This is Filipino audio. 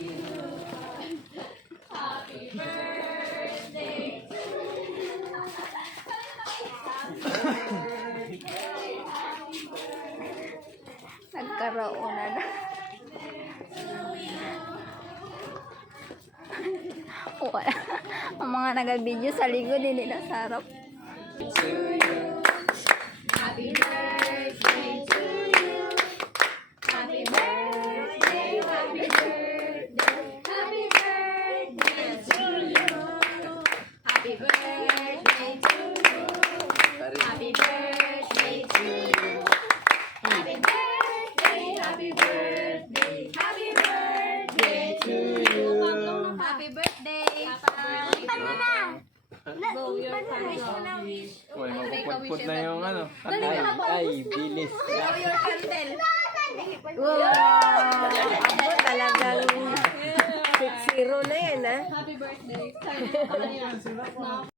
Happy birthday to Nagkaroon na na. Wala. Ang mga nag-video sa likod, hindi na sa harap. Happy birthday to you. Happy birthday, happy birthday, happy birthday to you. Happy birthday to you. Happy birthday to you. Happy birthday, happy birthday, happy birthday to you. Happy birthday. Go, your wish. Uy, mapupudpud na yung ano. Ay, bilis. Blow your candle. Wow! Ako talagang 6-0 na yan, ha? Happy birthday.